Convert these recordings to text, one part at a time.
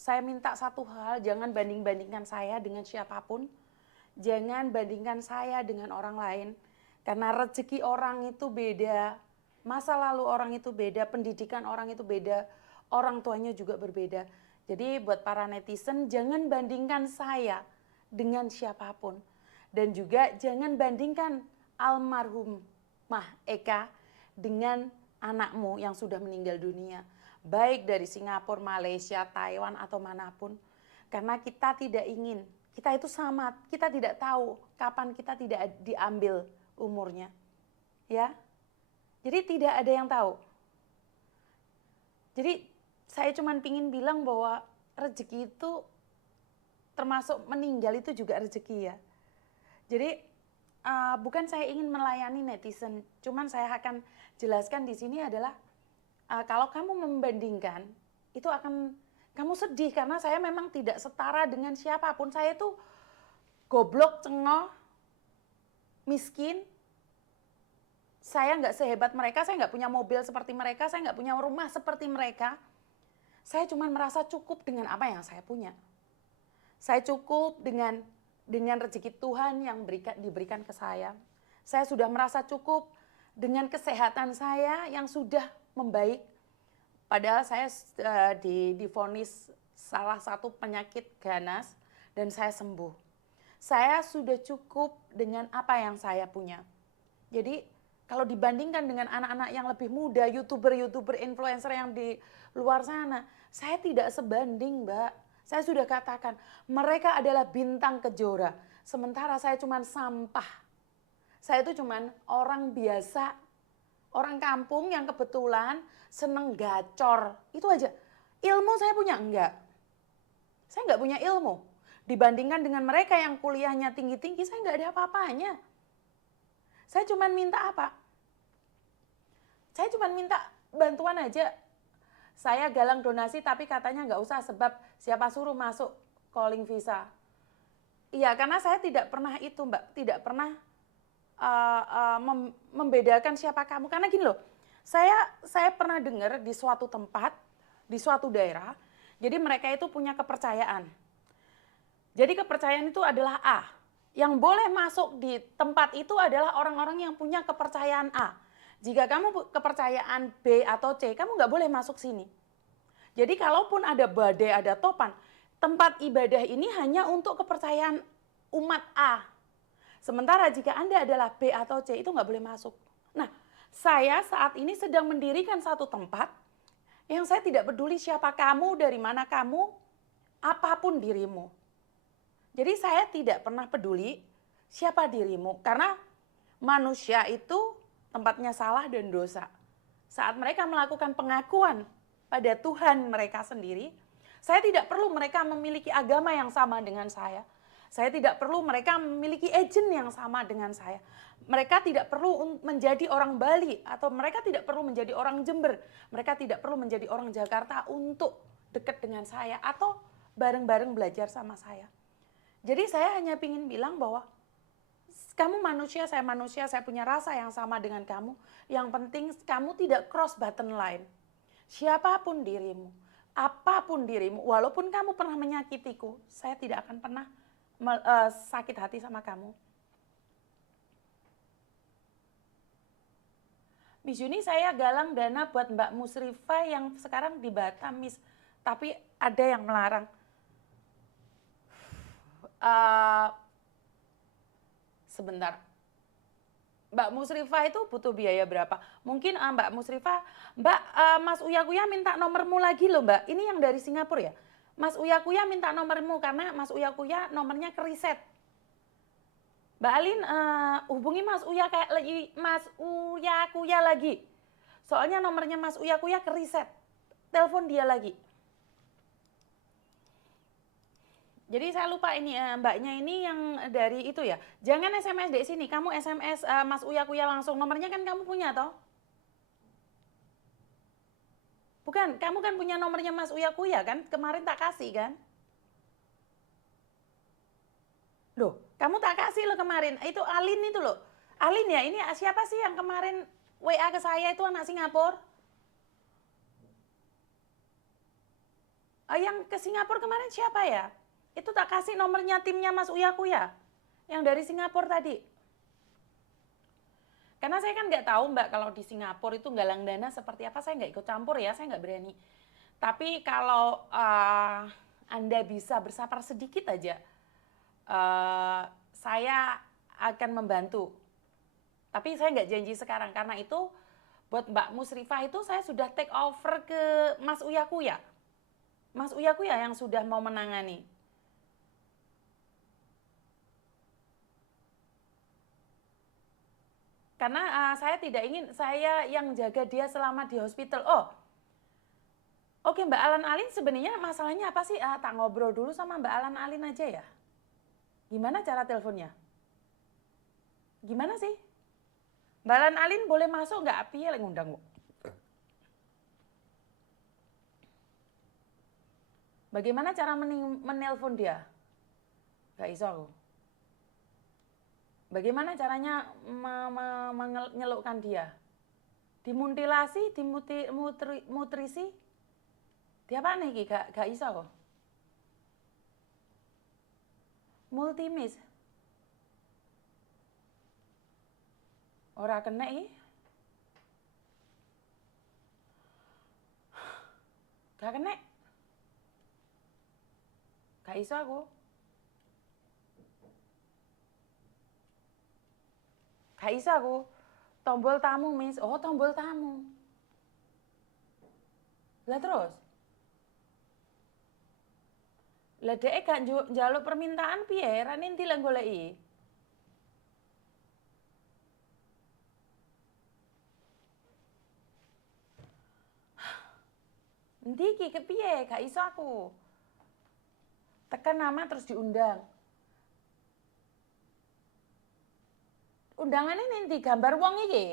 saya minta satu hal, jangan banding-bandingkan saya dengan siapapun. Jangan bandingkan saya dengan orang lain. Karena rezeki orang itu beda, masa lalu orang itu beda, pendidikan orang itu beda, orang tuanya juga berbeda. Jadi buat para netizen, jangan bandingkan saya dengan siapapun. Dan juga jangan bandingkan almarhum Mah Eka dengan anakmu yang sudah meninggal dunia. Baik dari Singapura, Malaysia, Taiwan, atau manapun. Karena kita tidak ingin, kita itu sama, kita tidak tahu kapan kita tidak diambil umurnya. Ya, jadi tidak ada yang tahu. Jadi saya cuma pingin bilang bahwa rezeki itu termasuk meninggal itu juga rezeki ya. Jadi bukan saya ingin melayani netizen, cuman saya akan jelaskan di sini adalah kalau kamu membandingkan itu akan kamu sedih karena saya memang tidak setara dengan siapapun. Saya itu goblok, cengok, miskin. Saya nggak sehebat mereka, saya nggak punya mobil seperti mereka, saya nggak punya rumah seperti mereka. Saya cuma merasa cukup dengan apa yang saya punya. Saya cukup dengan rezeki Tuhan yang diberikan ke saya. Saya sudah merasa cukup dengan kesehatan saya yang sudah membaik. Padahal saya divonis salah satu penyakit ganas dan saya sembuh. Saya sudah cukup dengan apa yang saya punya. Jadi kalau dibandingkan dengan anak-anak yang lebih muda, YouTuber, influencer yang di luar sana, saya tidak sebanding, Mbak. Saya sudah katakan, mereka adalah bintang kejora. Sementara saya cuma sampah. Saya itu cuma orang biasa, orang kampung yang kebetulan seneng gacor. Itu aja. Ilmu saya punya enggak? Saya enggak punya ilmu. Dibandingkan dengan mereka yang kuliahnya tinggi-tinggi, saya enggak ada apa-apanya. Saya cuma minta apa? Saya cuma minta bantuan aja. Saya galang donasi tapi katanya nggak usah sebab siapa suruh masuk calling visa. Iya, karena saya tidak pernah itu, Mbak. Tidak pernah membedakan siapa kamu. Karena gini loh, saya pernah dengar di suatu tempat, di suatu daerah, jadi mereka itu punya kepercayaan. Jadi kepercayaan itu adalah A. Yang boleh masuk di tempat itu adalah orang-orang yang punya kepercayaan A. Jika kamu kepercayaan B atau C, kamu nggak boleh masuk sini. Jadi kalaupun ada badai, ada topan, tempat ibadah ini hanya untuk kepercayaan umat A. Sementara jika Anda adalah B atau C, itu nggak boleh masuk. Nah, saya saat ini sedang mendirikan satu tempat yang saya tidak peduli siapa kamu, dari mana kamu, apapun dirimu. Jadi saya tidak pernah peduli siapa dirimu, karena manusia itu tempatnya salah dan dosa. Saat mereka melakukan pengakuan pada Tuhan mereka sendiri, saya tidak perlu mereka memiliki agama yang sama dengan saya. Saya tidak perlu mereka memiliki agent yang sama dengan saya. Mereka tidak perlu menjadi orang Bali atau mereka tidak perlu menjadi orang Jember. Mereka tidak perlu menjadi orang Jakarta untuk dekat dengan saya atau bareng-bareng belajar sama saya. Jadi saya hanya ingin bilang bahwa kamu manusia, saya punya rasa yang sama dengan kamu. Yang penting kamu tidak cross button line. Siapapun dirimu, apapun dirimu, walaupun kamu pernah menyakitiku, saya tidak akan pernah sakit hati sama kamu. Miss Yuni, saya galang dana buat Mbak Musrifah yang sekarang di Batam, Miss. Tapi ada yang melarang. Sebentar. Mbak Musrifah itu butuh biaya berapa? Mungkin Mbak Musrifah, Mas Uya Kuya minta nomormu lagi loh, Mbak. Ini yang dari Singapura ya? Mas Uya Kuya minta nomormu karena Mas Uya Kuya nomornya ke reset. Mbak Alin, hubungi Mas Uya Kuya lagi. Soalnya nomornya Mas Uya Kuya ke reset. Telepon dia lagi. Jadi saya lupa ini mbaknya ini yang dari itu ya. Jangan SMS di sini, kamu SMS Mas Uya Kuya langsung. Nomornya kan kamu punya toh? Bukan, kamu kan punya nomornya Mas Uya Kuya kan? Kemarin tak kasih kan? Loh, kamu tak kasih loh kemarin. Itu Alin itu loh. Alin ya, ini siapa sih yang kemarin WA ke saya itu anak Singapura? Yang ke Singapura kemarin siapa ya? Itu tak kasih nomornya timnya Mas Uyaku ya? Yang dari Singapura tadi. Karena saya kan nggak tahu Mbak kalau di Singapura itu galang dana seperti apa, saya nggak ikut campur ya, saya nggak berani. Tapi kalau Anda bisa bersabar sedikit aja, saya akan membantu. Tapi saya nggak janji sekarang, karena itu buat Mbak Musrifah itu saya sudah take over ke Mas Uyaku ya. Mas Uyaku ya yang sudah mau menangani. Karena saya tidak ingin saya yang jaga dia selama di hospital. Oke Mbak Alan Alin sebenarnya masalahnya apa sih? Tak ngobrol dulu sama Mbak Alan Alin aja ya. Gimana cara teleponnya? Gimana sih? Mbak Alan Alin boleh masuk nggak? Api ya ngundang. Bagaimana cara menelpon dia? Gak iso aku. Bagaimana caranya menyelukkan dia? Dimutilasi, dimutrisi? Dia apa nih? Gak iso aku. Multimis. Ora kena iki. Gak kena. Gak iso aku. Gak iso aku. Tombol tamu, Miss. Oh, tombol tamu. Lah terus? Lah dhek gak njaluk permintaan piye? Ra ninti lah goleki. Endi iki kepiye? Gak iso aku. Tekan nama terus diundang. Undangannya ninti gambar wong iki.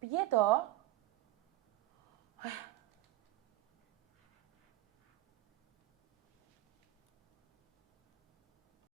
Piye to?